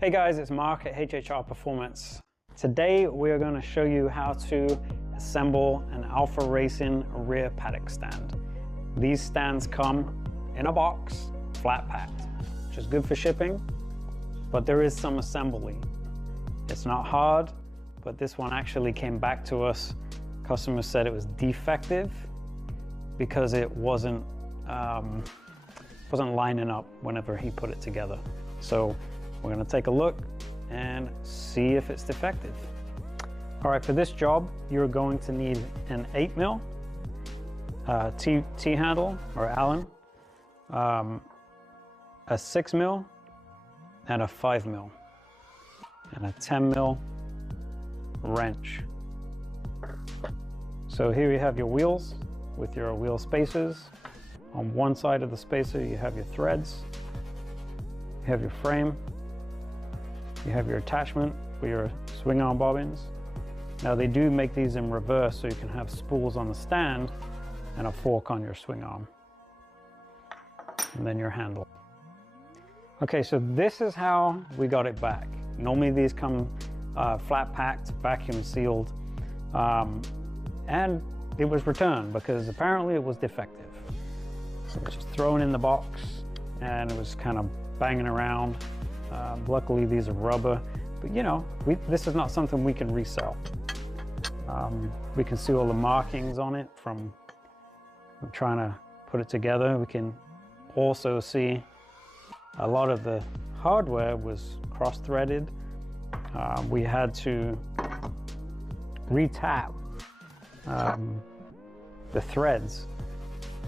Hey guys, it's Mark at HHR Performance. Today we're going to show you how to assemble an Alpha Racing rear paddock stand. These stands come in a box, flat packed, which is good for shipping, but there is some assembly. It's not hard, but this one actually came back to us. Customers said it was defective because it wasn't lining up whenever he put it together. So we're going to take a look and see if it's defective. All right, for this job, you're going to need an 8mm T-handle or Allen, a 6mm, and a 5mm, and a 10mm wrench. So here you have your wheels with your wheel spacers. On one side of the spacer, you have your threads, you have your frame, you have your attachment for your swing arm bobbins. Now they do make these in reverse, so you can have spools on the stand and a fork on your swing arm. And then your handle. Okay, so this is how we got it back. Normally these come flat packed, vacuum sealed, and it was returned because apparently it was defective. So it was just thrown in the box and it was kind of banging around. Luckily these are rubber, but you know, this is not something we can resell. We can see all the markings on it from trying to put it together. We can also see a lot of the hardware was cross-threaded. We had to re-tap the threads.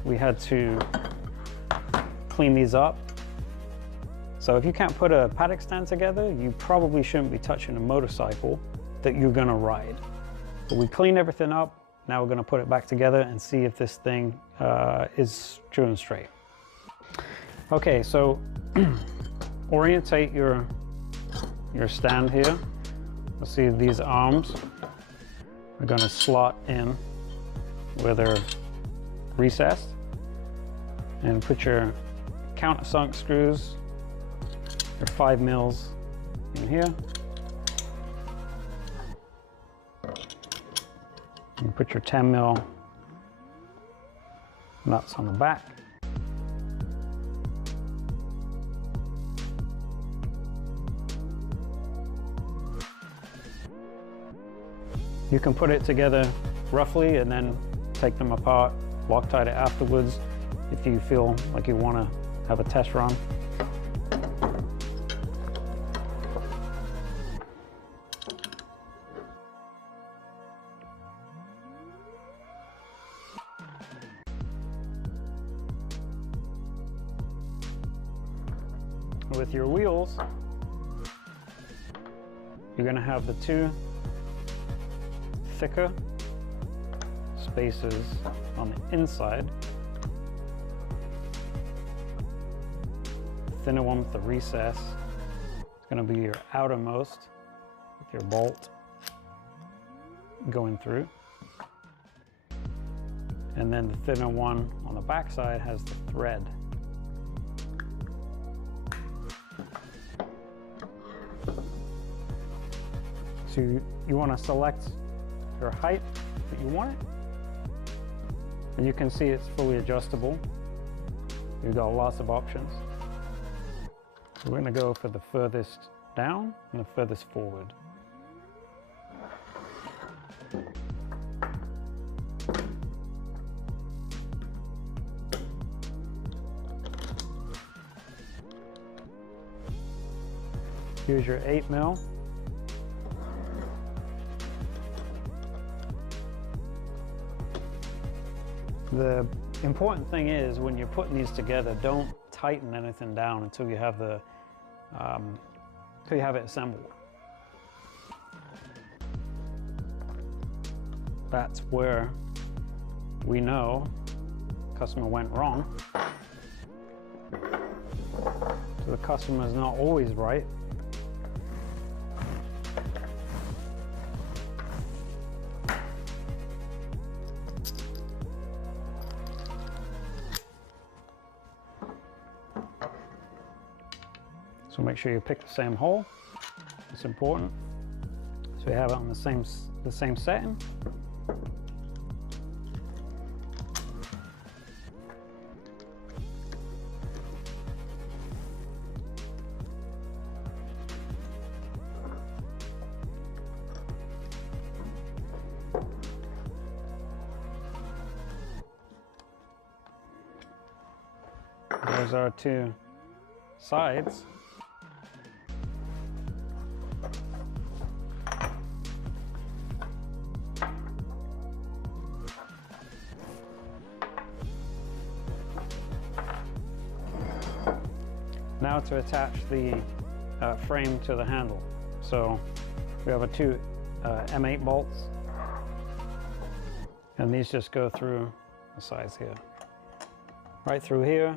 We had to clean these up. So if you can't put a paddock stand together, you probably shouldn't be touching a motorcycle that you're gonna ride. But we cleaned everything up. Now we're gonna put it back together and see if this thing is true and straight. Okay, so orientate your stand here. You'll see these arms are gonna slot in where they're recessed, and put your countersunk screws, your 5mm in here, and put your 10mm nuts on the back. You can put it together roughly and then take them apart, Loctite it afterwards if you feel like you want to have a test run. With your wheels, you're going to have the two thicker spacers on the inside, thinner one with the recess. It's going to be your outermost with your bolt going through, and then the thinner one on the back side has the thread. So you want to select your height that you want it, and you can see it's fully adjustable. You've got lots of options. So we're going to go for the furthest down and the furthest forward. Here's your 8mm. The important thing is when you're putting these together, don't tighten anything down until you have it assembled. That's where we know the customer went wrong. So the customer is not always right. So make Make sure you pick the same hole. It's important. So we have it on the same setting. There's our two sides. Now to attach the frame to the handle. So we have two M8 bolts, and these just go through the sides here. Right through here,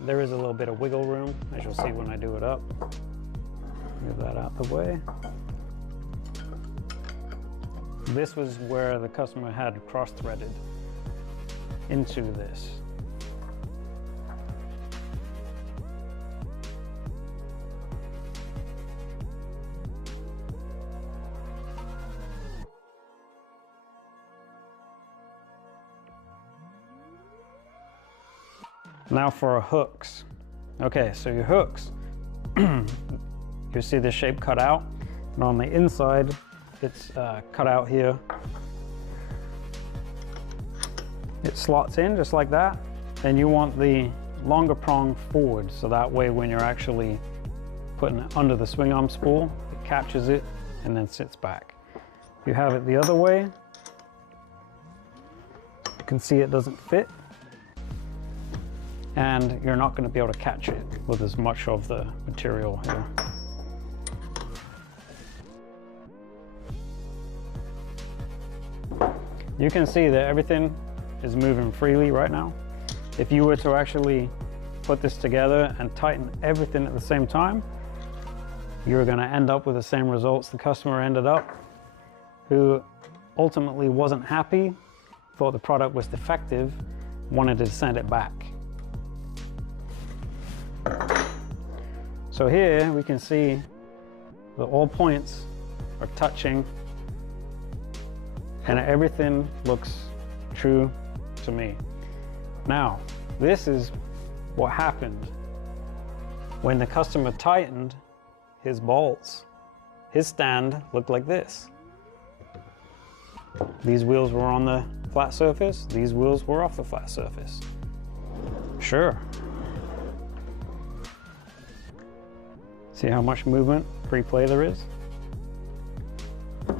there is a little bit of wiggle room, as you'll see when I do it up. Move that out the way. This was where the customer had cross-threaded into this. Now for our hooks. Okay, so your hooks, you see the shape cut out, and on the inside, it's cut out here. It slots in just like that, and you want the longer prong forward, so that way when you're actually putting it under the swing arm spool, it catches it and then sits back. If you have it the other way, you can see it doesn't fit, and you're not going to be able to catch it with as much of the material here. You can see that everything is moving freely right now. If you were to actually put this together and tighten everything at the same time, you're going to end up with the same results the customer ended up, who ultimately wasn't happy, thought the product was defective, wanted to send it back. So here we can see that all points are touching and everything looks true to me. Now, this is what happened when the customer tightened his bolts. His stand looked like this. These wheels were on the flat surface, these wheels were off the flat surface. Sure. See how much movement pre-play there is?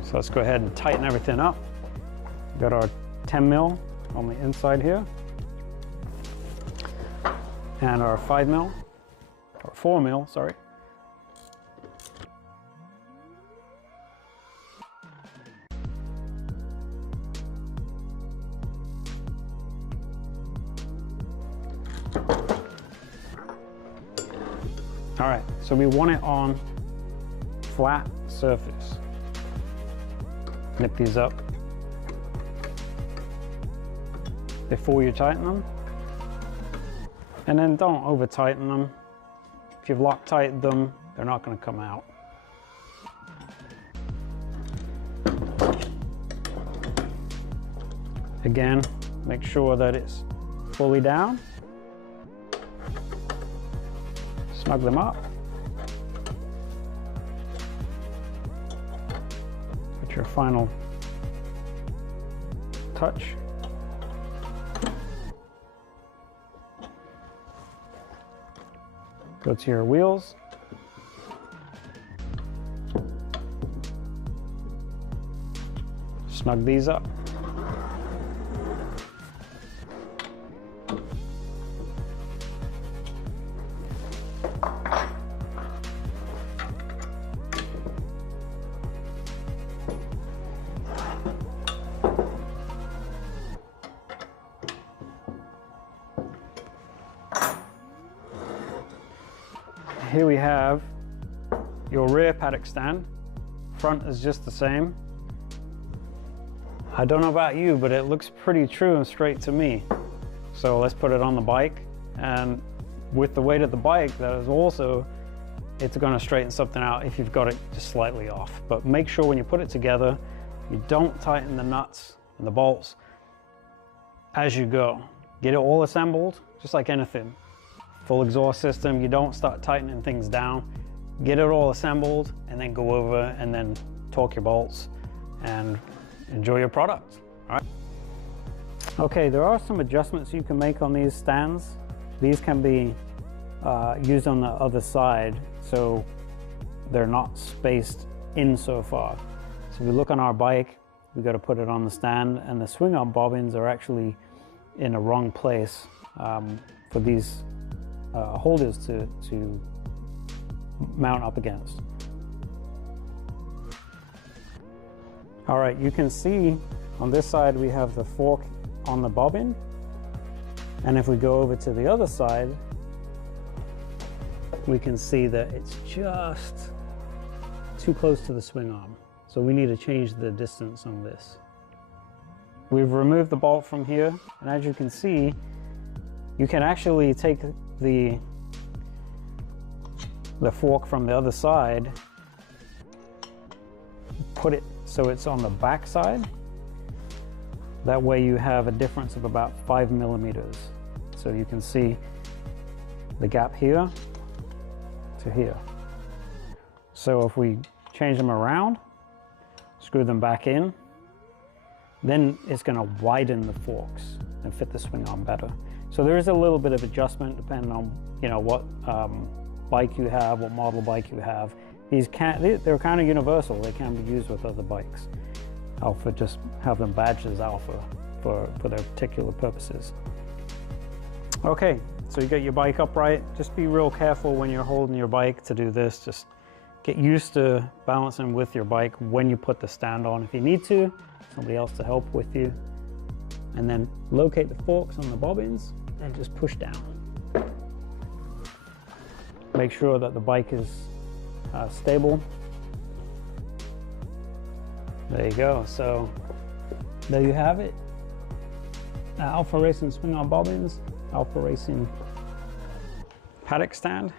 So let's go ahead and tighten everything up. We've got our 10 mil on the inside here, and our 5 mil, or 4 mil, sorry. All right, so we want it on flat surface. Nip these up before you tighten them. And then don't over tighten them. If you've Loctited them, they're not going to come out. Again, make sure that it's fully down. Snug them up. Put your final touch. Go to your wheels. Snug these up. Here we have your rear paddock stand. Front is just the same. I don't know about you, but it looks pretty true and straight to me. So let's put it on the bike, and with the weight of the bike, that is also it's going to straighten something out if you've got it just slightly off. But make sure when you put it together, you don't tighten the nuts and the bolts as you go. Get it all assembled, just like anything. Full exhaust system, you don't start tightening things down. Get it all assembled and then go over and then torque your bolts and enjoy your product. All right. Okay, there are some adjustments you can make on these stands. These can be used on the other side, so they're not spaced in so far. So if you look on our bike, we got to put it on the stand, and the swing arm bobbins are actually in a wrong place for these holders to mount up against. All right, you can see on this side we have the fork on the bobbin, and if we go over to the other side, we can see that it's just too close to the swing arm. So we need to change the distance on this. We've removed the bolt from here, and as you can see, you can actually take the fork from the other side, put it so it's on the back side. That way you have a difference of about 5 millimeters. So you can see the gap here to here. So if we change them around, screw them back in, then it's going to widen the forks and fit the swing arm better. So there is a little bit of adjustment depending on, you know, what bike you have, what model bike you have. They're kind of universal. They can be used with other bikes. Alpha just have them badged as Alpha for their particular purposes. Okay, so you get your bike upright. Just be real careful when you're holding your bike to do this. Just get used to balancing with your bike when you put the stand on. If you need to, somebody else to help with you. And then locate the forks on the bobbins and just push down. Make sure that the bike is stable. There you go. So there you have it. Alpha Racing swing arm bobbins, Alpha Racing paddock stand.